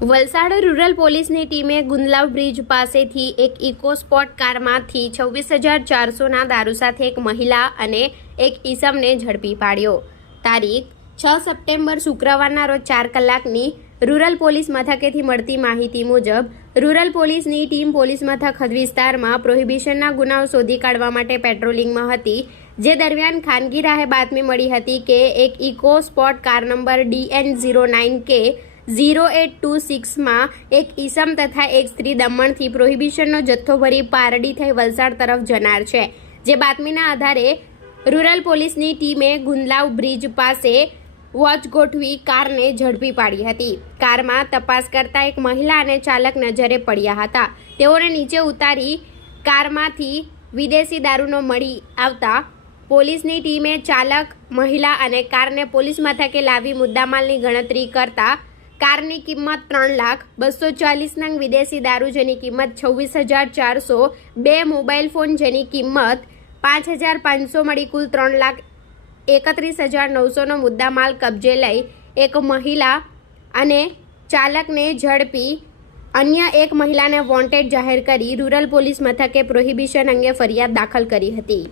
Valsad rural પોલીસની ટીમે Gundlav bridge પાસેથી એક ઇકો સ્પોર્ટ કારમાંથી 26,400ના દારૂ સાથે એક મહિલા અને એક ઈસમને ઝડપી પાડ્યો। તારીખ 6 સપ્ટેમ્બર શુક્રવારના રોજ 4 કલાકની રૂરલ પોલીસ મથકેથી મળતી માહિતી મુજબ રૂરલ પોલીસની ટીમ પોલીસ મથક હદ વિસ્તારમાં પ્રોહિબિશનના ગુનાઓ શોધી કાઢવા માટે પેટ્રોલિંગમાં હતી, જે દરમિયાન ખાનગી રાહે બાતમી મળી હતી કે એક EcoSport car number DN09K 0826માં એક ઈસમ તથા એક સ્ત્રી દમણથી પ્રોહિબિશનનો જથ્થો ભરી પારડી થઈ વલસાડ તરફ જનાર છે। જે બાતમીના આધારે રૂરલ પોલીસની ટીમે ગુંદલાવ બ્રિજ પાસે વોચ ગોઠવી કારને ઝડપી પાડી હતી। કારમાં તપાસ કરતા એક મહિલા અને ચાલક નજરે પડ્યા હતા। તેઓને નીચે ઉતારી કારમાંથી વિદેશી દારૂનો મળી આવતા પોલીસની ટીમે ચાલક, મહિલા અને કારને પોલીસ મથકે લાવી મુદ્દામાલની ગણતરી કરતા કારની કિંમત 3,02,40 નંગ વિદેશી દારૂ જેની કિંમત 26,400, 2 મોબાઈલ ફોન જેની કિંમત 5,500 મળી કુલ 3,31,900નો મુદ્દામાલ કબજે લઈ એક મહિલા અને ચાલકને ઝડપી અન્ય એક મહિલાને વોન્ટેડ જાહેર કરી રૂરલ પોલીસ મથકે પ્રોહિબિશન અંગે ફરિયાદ દાખલ કરી હતી।